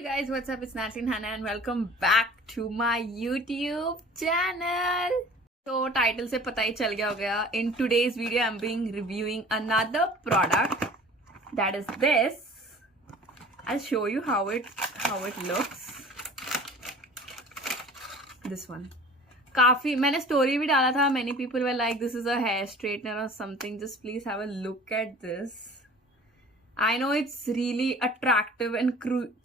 Hey guys, what's up? It's Nasin Hannah and welcome back to my YouTube channel. So title से पता ही चल गया होगा. In today's video, I'm being reviewing another product. That is this. I'll show you how it looks. This one. काफी मैंने story भी डाला था. Many people were like, this is a hair straightener or something. Just please have a look at this. I know it's really attractive and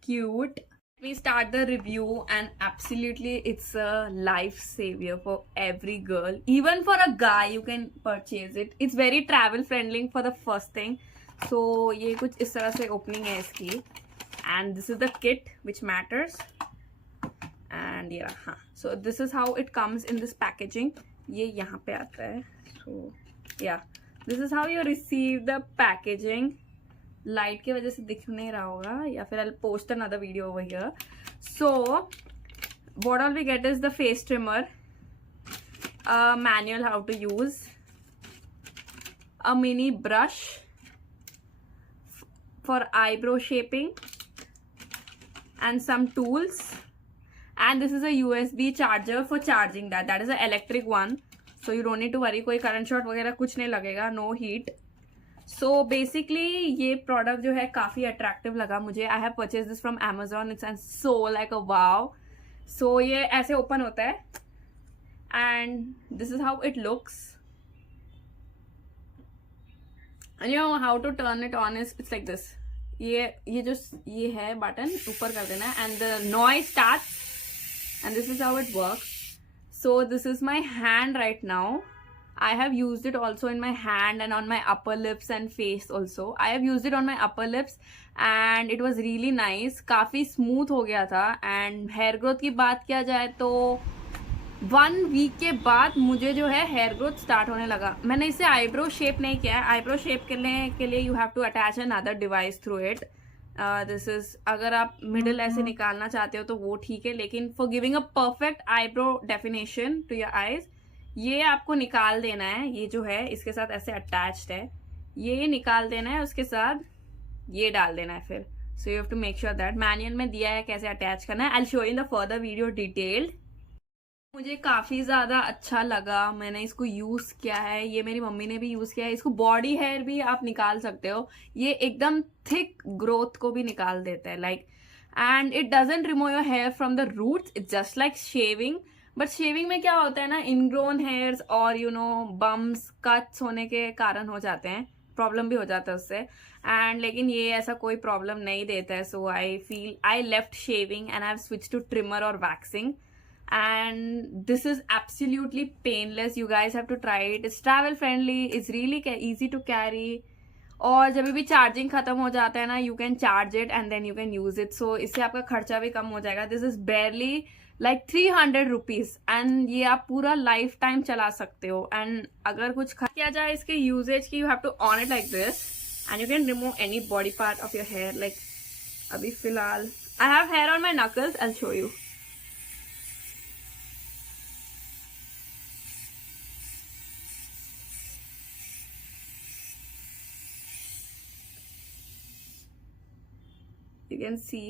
cute. We start the review and absolutely it's a lifesaver for every girl. Even for a guy you can purchase it. It's very travel friendly for the first thing. So ये कुछ इस तरह से opening है इसकी. And this is the kit which matters. And yeah, so this is how it comes in this packaging. ये यहाँ पे आता है. So yeah, this is how you receive the packaging. Light की वजह से दिख नहीं रहा होगा या फिर I'll post another video over here. So what all we get is the face trimmer, a manual how to use, a mini brush for eyebrow shaping, and some tools. And this is a USB charger for charging that. That is an electric one, so you don't need to worry. कोई current short वगैरह कुछ नहीं लगेगा, no heat. So basically ये product जो है काफी attractive लगा मुझे. I have purchased this from Amazon. It's so like a wow. So ये ऐसे open होता है and this is how it looks. And you know how to turn it on is it's like this. ये जो ये है button ऊपर कर देना है and the noise starts and this is how it works. So this is my hand right now. I have used it also in my hand and on my upper lips and face also. I have used it on my upper lips and it was really nice. काफी smooth हो गया था and hair growth की बात किया जाए तो 1 week के बाद मुझे जो है hair growth start होने लगा. मैंने इसे eyebrow shape नहीं किया है. Eyebrow shape करने के लिए you have to attach another device through it. This is अगर आप middle ऐसे निकालना चाहते हो तो वो ठीक है, लेकिन for giving a perfect eyebrow definition to your eyes ये आपको निकाल देना है. ये जो है इसके साथ ऐसे अटैच्ड है, ये निकाल देना है, उसके साथ ये डाल देना है फिर. So you have to make sure that manual में दिया है कैसे अटैच करना है. I will show in the further video detailed. मुझे काफी ज्यादा अच्छा लगा. मैंने इसको यूज किया है, ये मेरी मम्मी ने भी यूज किया है. इसको बॉडी हेयर भी आप निकाल सकते हो. ये एकदम थिक ग्रोथ को भी निकाल देता है like. And it doesn't remove your hair from the roots. It's just like shaving. But shaving में क्या होता है ना, इनग्रोन हेयर्स और बम्स कट्स होने के कारण हो जाते हैं, प्रॉब्लम भी हो जाता है उससे. एंड लेकिन ये ऐसा कोई प्रॉब्लम नहीं देता है. So I feel I left shaving and I have switch to trimmer और waxing and this is absolutely painless. You guys have to try it. It's travel friendly, it's really easy to carry. और जब भी charging खत्म हो जाता है ना, you can charge it and then you can use it. So इससे आपका खर्चा भी कम हो जाएगा. This is barely like 300 rupees and ये आप पूरा लाइफ टाइम चला सकते हो. एंड अगर कुछ किया जाए इसके यूजेज की, you have to on it like this and you can remove any body part of your hair. Like अभी फिलहाल I have hair on my knuckles. I will show you. You can see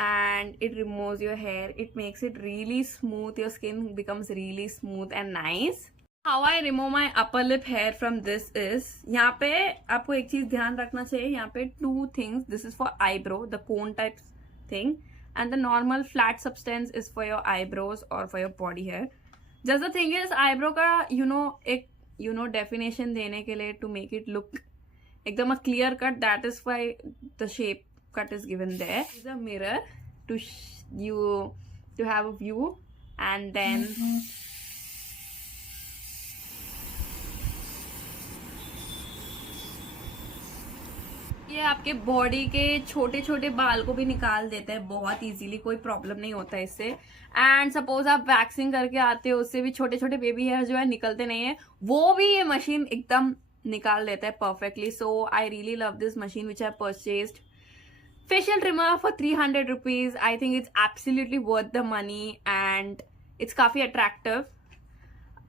and it removes your hair. It makes it really smooth. Your skin becomes really smooth and nice. How I remove my upper lip hair from this is, यहाँ पे आपको एक चीज ध्यान रखना चाहिए. यहाँ पे 2 things. This is for eyebrow, the cone type thing, and the normal flat substance is for your eyebrows or for your body hair. Just the thing is, eyebrow का एक definition देने के लिए to make it look एकदम a clear cut. That is why the shape cut is given there. Is a mirror to have a view and then ये आपके body के छोटे छोटे बाल को भी निकाल देता है बहुत इजीली. कोई प्रॉब्लम नहीं होता है इससे. एंड सपोज आप वैक्सिंग करके आते हो, उससे भी छोटे छोटे बेबी हेयर जो है निकलते नहीं है, वो भी ये मशीन एकदम निकाल देता है perfectly. So I really love this machine which I purchased. Facial trimmer for 300 rupees. I think it's absolutely worth the money and it's काफी attractive.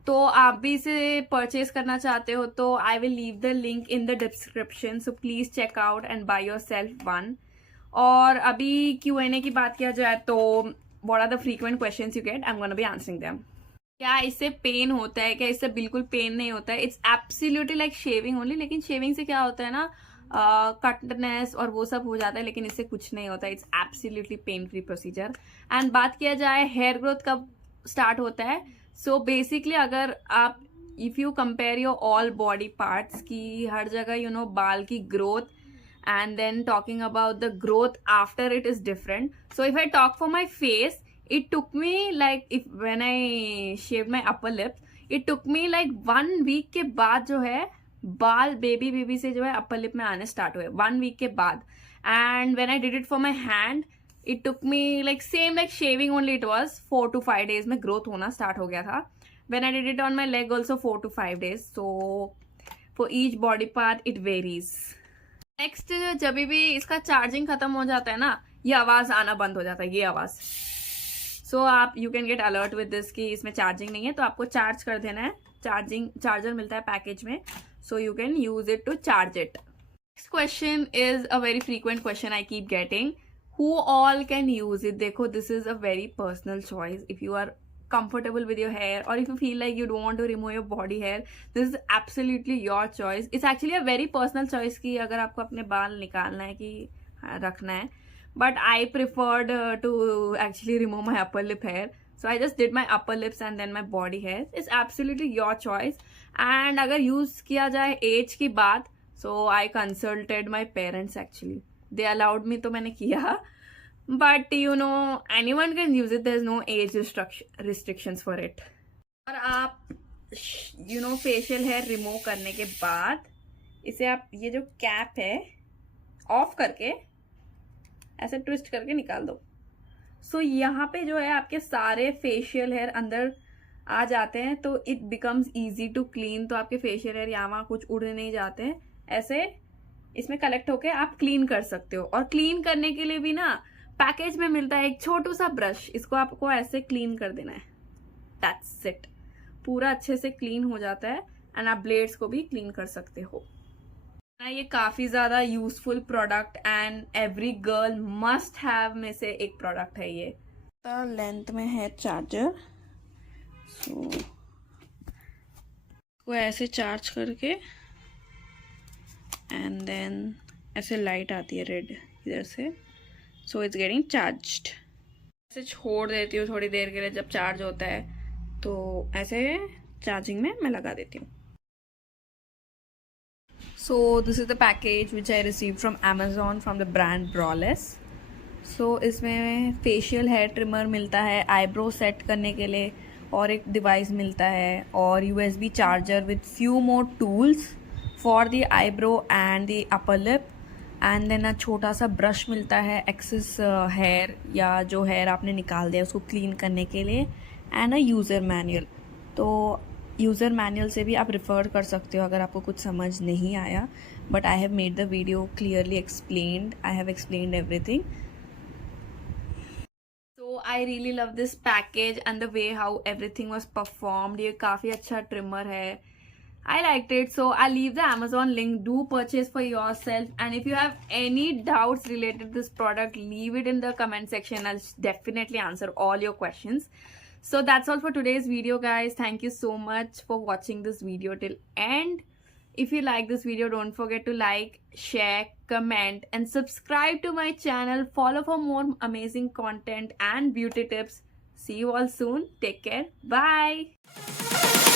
तो आप भी इसे परचेज करना चाहते हो तो I will leave the link in the description, so please check out and buy yourself one. और अभी Q&A की बात किया जाए तो what are the frequent questions you get, I am gonna be answering them. क्या इससे pen होता है? क्या इससे बिल्कुल पेन नहीं होता है? It's absolutely like shaving only. लेकिन शेविंग से क्या होता है ना, कटनेस और वो सब हो जाता है, लेकिन इससे कुछ नहीं होता. It's absolutely pain free procedure. And बात किया जाए हेयर ग्रोथ कब स्टार्ट होता है, सो बेसिकली अगर आप if you compare your all body parts की हर जगह यू नो बाल की growth, and then talking about the growth after it is different. So if I talk for my face, it took me like when I shaved my upper lip, it took me like 1 week के बाद जो है बाल baby से जो है upper lip में आने स्टार्ट हुए 1 week के बाद. And when I did it for my hand, it took me like same like shaving only, it was 4 to 5 days में ग्रोथ होना स्टार्ट हो गया था. When I did it on my leg also 4 to 5 days. So for each body part it varies. Next जब भी इसका charging खत्म हो जाता है ना, ये आवाज आना बंद हो जाता है, ये आवाज. सो आप you can get alert with this कि इसमें चार्जिंग नहीं है, तो आपको चार्ज कर देना है. चार्जर मिलता है पैकेज में, so you can use it to charge it. Next question is a very frequent question I keep getting, who all can use it. देखो, this is a very personal choice. If you are comfortable with your hair or if you feel like you don't want to remove your body hair, this is absolutely your choice. It's actually a very personal choice कि अगर आपको अपने बाल निकालना है कि रखना है. But I preferred to actually remove my upper lip hair, so I just did my upper lips and then my body hair. It's absolutely your choice. And अगर use किया जाए age की बात, so I consulted my parents actually. They allowed me, तो मैंने किया. But you know anyone can use it, there's no age restrictions for it. और आप you know facial hair remove करने के बाद इसे आप ये जो कैप है ऑफ करके ऐसे ट्विस्ट करके निकाल दो. सो यहाँ पे जो है आपके सारे फेशियल हेयर अंदर आ जाते हैं, तो it becomes easy to clean. तो आपके फेशियल हेयर यहाँ वहाँ कुछ उड़ नहीं जाते हैं, ऐसे इसमें कलेक्ट होके आप क्लीन कर सकते हो. और क्लीन करने के लिए भी ना पैकेज में मिलता है एक छोटू सा ब्रश, इसको आपको ऐसे क्लीन कर देना है. That's it. पूरा अच्छे से क्लीन हो जाता है एंड आप ब्लेड्स को भी क्लीन कर सकते हो. ये काफी ज्यादा useful product and every girl must have में से एक प्रोडक्ट है ये. लेंथ में है चार्जर, सो वो ऐसे चार्ज करके एंड देन ऐसे लाइट आती है रेड इधर से, सो इट्स गेटिंग चार्ज्ड. ऐसे छोड़ देती हूँ थोड़ी देर के लिए, जब चार्ज होता है तो ऐसे चार्जिंग में मैं लगा देती हूँ. So this is the package which I receive from Amazon from the brand Browless. So इसमें फेशियल हेयर ट्रिमर मिलता है आईब्रो सेट करने के लिए, और एक डिवाइस मिलता है, और USB charger with few more tools for the eyebrow and the upper lip. And then छोटा सा ब्रश मिलता है एक्सेस हेयर या जो हेयर आपने निकाल दिया उसको क्लीन करने के लिए, एंड अ यूज़र मैनुअल. तो यूज़र मैनुअल से भी आप रिफ़र कर सकते हो अगर आपको कुछ समझ नहीं आया. But I have made the video clearly explained. I have explained everything. So I really love this package and the way how everything was performed. ये काफ़ी अच्छा ट्रिमर है. I liked it, so I'll leave the Amazon link. Do purchase for yourself, and if you have any doubts related to this product, leave it in the comment section. I'll definitely answer all your questions. So that's all for today's video, guys. Thank you so much for watching this video till end. If you like this video, don't forget to like, share, comment, and subscribe to my channel. Follow for more amazing content and beauty tips. See you all soon. Take care. Bye.